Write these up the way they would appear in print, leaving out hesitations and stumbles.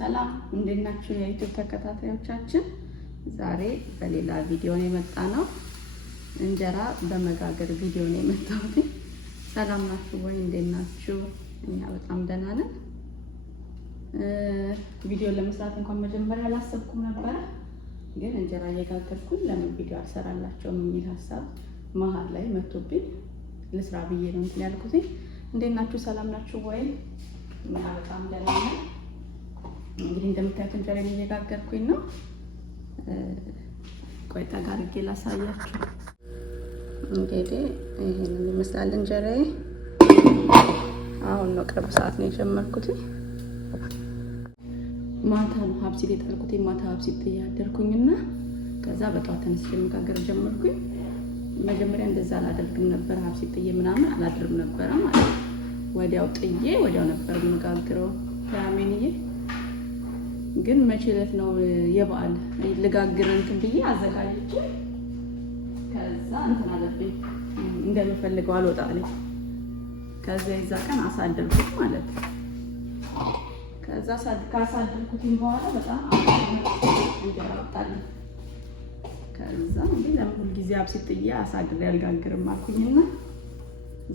ሰላም እንዴት ናችሁ የዩቲዩብ ተከታታዮቻችን? ዛሬ በሌላ ቪዲዮ ነው የመጣነው። እንጀራ በመጋገር ቪዲዮ ነው የመጣሁት። ሰላም ናችሁ ወይ? እንዴት ናችሁ? እኛ በጣም ደህና ነን። ቪዲዮ ለመስራት እንኳን መጀመሪያ አላሰብኩም ነበር፣ ግን እንጀራ እየጋገርኩኝ ለምን ቪዲዮ አልሰራላችሁም የሚል ሀሳብ መሀል ላይ መጥቶብኝ ልስራ ብዬ ነው እንትን ያልኩት። እንዴት ናችሁ? ሰላም ናችሁ ወይ? እኛ በጣም ደህና ነን። እንግዲህ እንደምታዩት እንጀራ እየጋገርኩኝ ነው። ቆይ ጠጋ አድርጌ ላሳያችሁ። እንግዲህ ይሄንን ይመስላል እንጀራዬ። አሁን ነው ቅርብ ሰዓት ነው የጀመርኩት። ማታ ነው ሀብሲት የጣልኩት። ማታ ሀብሲት እያደርኩኝና ከዛ በጠዋት ተነስቼ መጋገር ጀመርኩኝ። መጀመሪያ እንደዛ አላደርግም ነበር፣ ሀብሲት ጥዬ ምናምን አላድርም ነበር ማለት ነው። ወዲያው ጥዬ ወዲያው ነበር መጋግረው ያሜንዬ። ግን መቼ ዕለት ነው የበዓል ልጋግር እንትን ብዬ አዘጋጅቼ ከዛ እንትን አለብኝ እንደምፈልገው አልወጣልኝ። ከዛ የዛ ቀን አሳደርኩት ማለት ነው። ከዛ ካሳደርኩት በኋላ በጣም እንጀራ ወጣልኝ። ከዛ እንዴ ለምን ሁሉ ጊዜ ሀብሲት ጥዬ አሳድሬ አልጋግርም አልኩኝና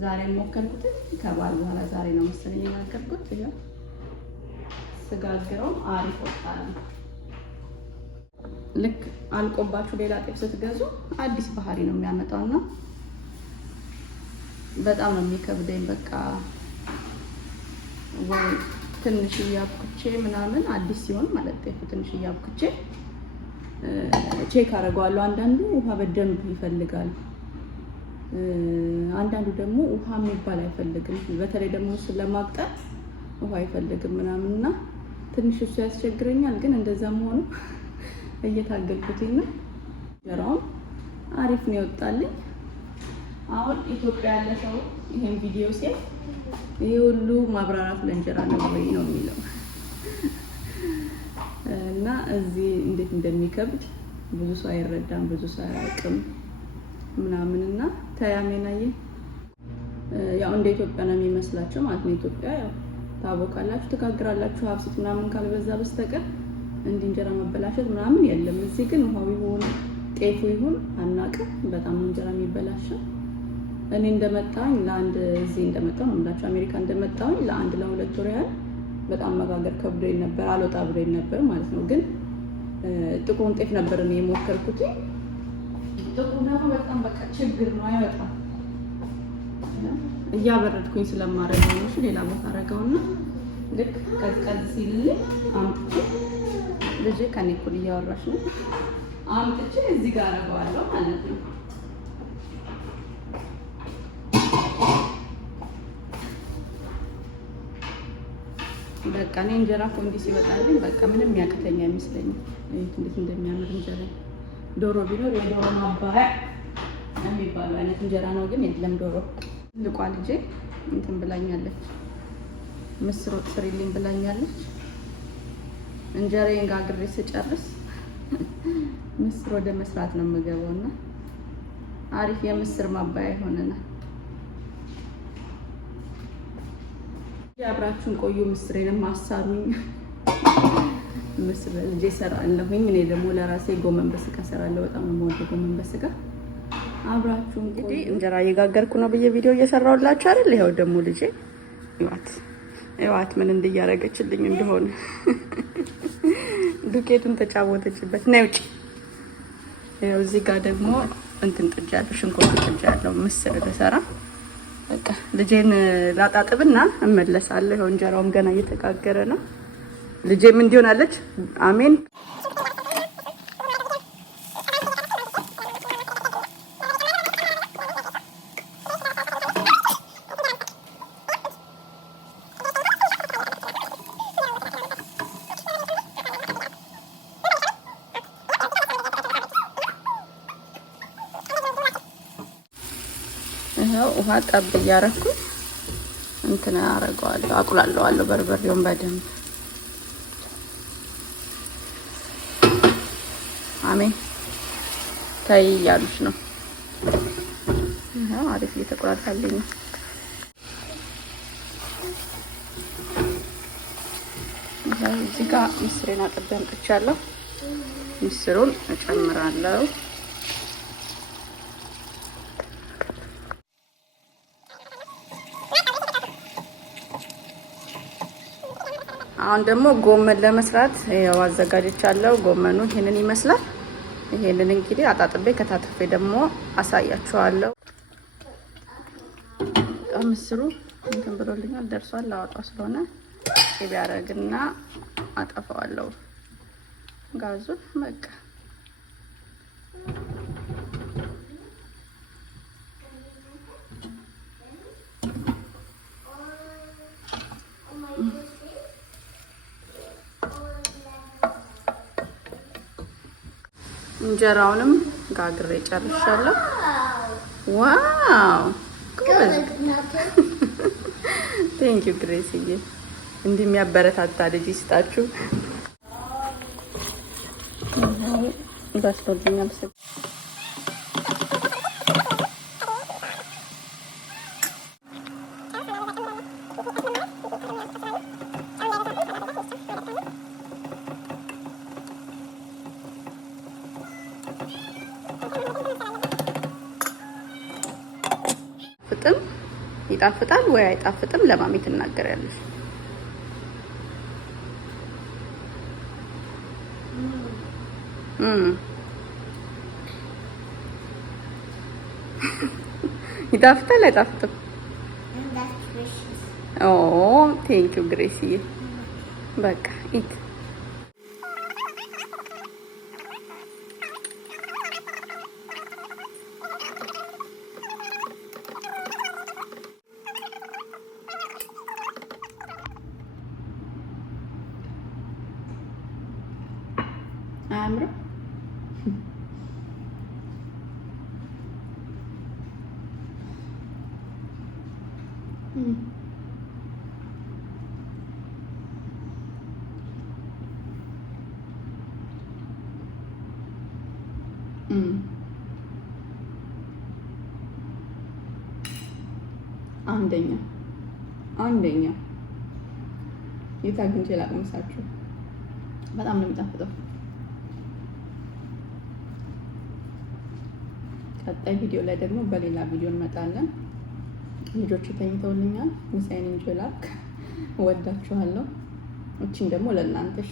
ዛሬ ሞከርኩት። ከበዓል በኋላ ዛሬ ነው መሰለኝ የጋገርኩት። ይሄ ስጋግረው አሪፍ ወጣል። ልክ አልቆባችሁ ሌላ ጤፍ ስትገዙ አዲስ ባህሪ ነው የሚያመጣውና በጣም ነው የሚከብደኝ። በቃ ወይ ትንሽ ያብኩቼ ምናምን አዲስ ሲሆን ማለት ጤፉ ትንሽ ያብኩቼ ቼክ አደርገዋለሁ። አንዳንዱ ውሃ በደንብ ይፈልጋል፣ አንዳንዱ ደግሞ ውሃ የሚባል አይፈልግም። በተለይ ደግሞ ስለማቅጠጥ ውሃ አይፈልግም ምናምንና ትንሽ እሱ ያስቸግረኛል። ግን እንደዛም ሆኖ እየታገልኩትኝ ነው። እንጀራውም አሪፍ ነው ይወጣልኝ። አሁን ኢትዮጵያ ያለ ሰው ይሄን ቪዲዮ ሲያይ ይሄ ሁሉ ማብራራት ለእንጀራ ነው ወይ ነው የሚለው እና እዚህ እንዴት እንደሚከብድ ብዙ ሰው አይረዳም፣ ብዙ ሰው አያውቅም ምናምንና ተያሜናዬ ያው እንደ ኢትዮጵያ ነው የሚመስላቸው ማለት ነው። ኢትዮጵያ ያው ታቦካላችሁ፣ ትጋግራላችሁ ሀብሲት ምናምን ካልበዛ በስተቀር እንዲህ እንጀራ መበላሸት ምናምን የለም። እዚህ ግን ውሃው ይሁን ጤፉ ይሁን አናውቅም፣ በጣም እንጀራ የሚበላሸው። እኔ እንደመጣሁኝ ለአንድ እዚህ እንደመጣሁ ነው የምላችሁ፣ አሜሪካ እንደመጣሁኝ ለአንድ ለሁለት ወር ያህል በጣም መጋገር ከብዶኝ ነበር፣ አልወጣ ብሎኝ ነበር ማለት ነው። ግን ጥቁሩን ጤፍ ነበር እኔ የሞከርኩት። ጥቁሩ ደግሞ በጣም በቃ ችግር ነው፣ አይወጣም። እያበረድኩኝ ስለማረገው ነው። ሌላ ቦታ አረገውና ልክ ቀዝቀዝ ሲልልኝ አምጥቼ ልጄ ከኔ እኩል እያወራች ነው፣ አምጥቼ እዚህ ጋር አረገዋለሁ ማለት ነው። በቃ እኔ እንጀራ ኮንዲ ሲወጣልኝ በቃ ምንም ያቅተኛ አይመስለኝም። እንዴት እንደሚያምር እንጀራ። ዶሮ ቢኖር የዶሮ ማባያ የሚባለው አይነት እንጀራ ነው፣ ግን የለም ዶሮ። ልቋ ልጄ እንትን ብላኛለች፣ ምስር ወጥ ስሪልኝ ብላኛለች። እንጀራዬን ጋግሬ ስጨርስ ምስር ወደ መስራት ነው የምገባውና አሪፍ የምስር ማባያ ይሆነናል። አብራችሁን ቆዩ። ምስሬንም አሳሩኝ። ምስር ልጄ ሰራለሁኝ። እኔ ደግሞ ለራሴ ጎመን በስጋ ሰራለሁ። በጣም ነው የምወደው ጎመን በስጋ። አብራችሁን እንግዲህ እንጀራ እየጋገርኩ ነው ብዬ ቪዲዮ እየሰራሁላችሁ አይደል? ይኸው ደግሞ ልጄ ይዋት ምን እንዲያረገችልኝ እንደሆነ ዱቄቱን ተጫወተችበት። ነው ውጪ። ይኸው እዚህ ጋር ደግሞ እንትን ጥጃለሁ፣ ሽንኩርት ጥጃለሁ ምስር ልሰራ። በቃ ልጄን ላጣጥብና እመለሳለሁ። ይኸው እንጀራውም ገና እየተጋገረ ነው። ልጄም እንዲሆናለች። አሜን። ይኸው ውሃ ጠብ እያረኩ እንትን አረጋዋለሁ፣ አቁላለዋለሁ በርበሬውን በደንብ። አሜን ታይ እያሉሽ ነው። ይኸው አሪፍ እየተቆራረጠልኝ ነው። እዚህ ጋር ምስሬን አጥቤ አምጥቻለሁ። ምስሩን እጨምራለሁ። አሁን ደግሞ ጎመን ለመስራት ያው አዘጋጅቻለሁ። ጎመኑ ይሄንን ይመስላል። ይሄንን እንግዲህ አጣጥቤ ከታትፌ ደግሞ አሳያችኋለሁ። ምስሩ እንትን ብሎልኛል፣ ደርሷል። ላወጣው ስለሆነ ቅቤ አደርግና አጠፋዋለሁ ጋዙን። በቃ እንጀራውንም ጋግሬ ጨርሻለሁ። ዋው ቴንክ ዩ ግሬስዬ፣ እንዲህ የሚያበረታታ ልጅ ይስጣችሁ። በስሎልኛል። ፍጥም ይጣፍጣል ወይ አይጣፍጥም ለማሚ ትናገሪያለሽ። ይጣፍጣል አይጣፍጥም? ኦ ቴንክ ዩ ግሬስዬ። በቃ ኢት አያምርም? አንደኛ የት አግኝቼ ላቅምሳችሁ። በጣም ነው የሚጣፍጠው። ቀጣይ ቪዲዮ ላይ ደግሞ በሌላ ቪዲዮ እንመጣለን። ልጆቹ ተኝተውልኛል። ምሳዬን እንጀላክ። እወዳችኋለሁ። እቺን ደግሞ ለእናንተ እሺ።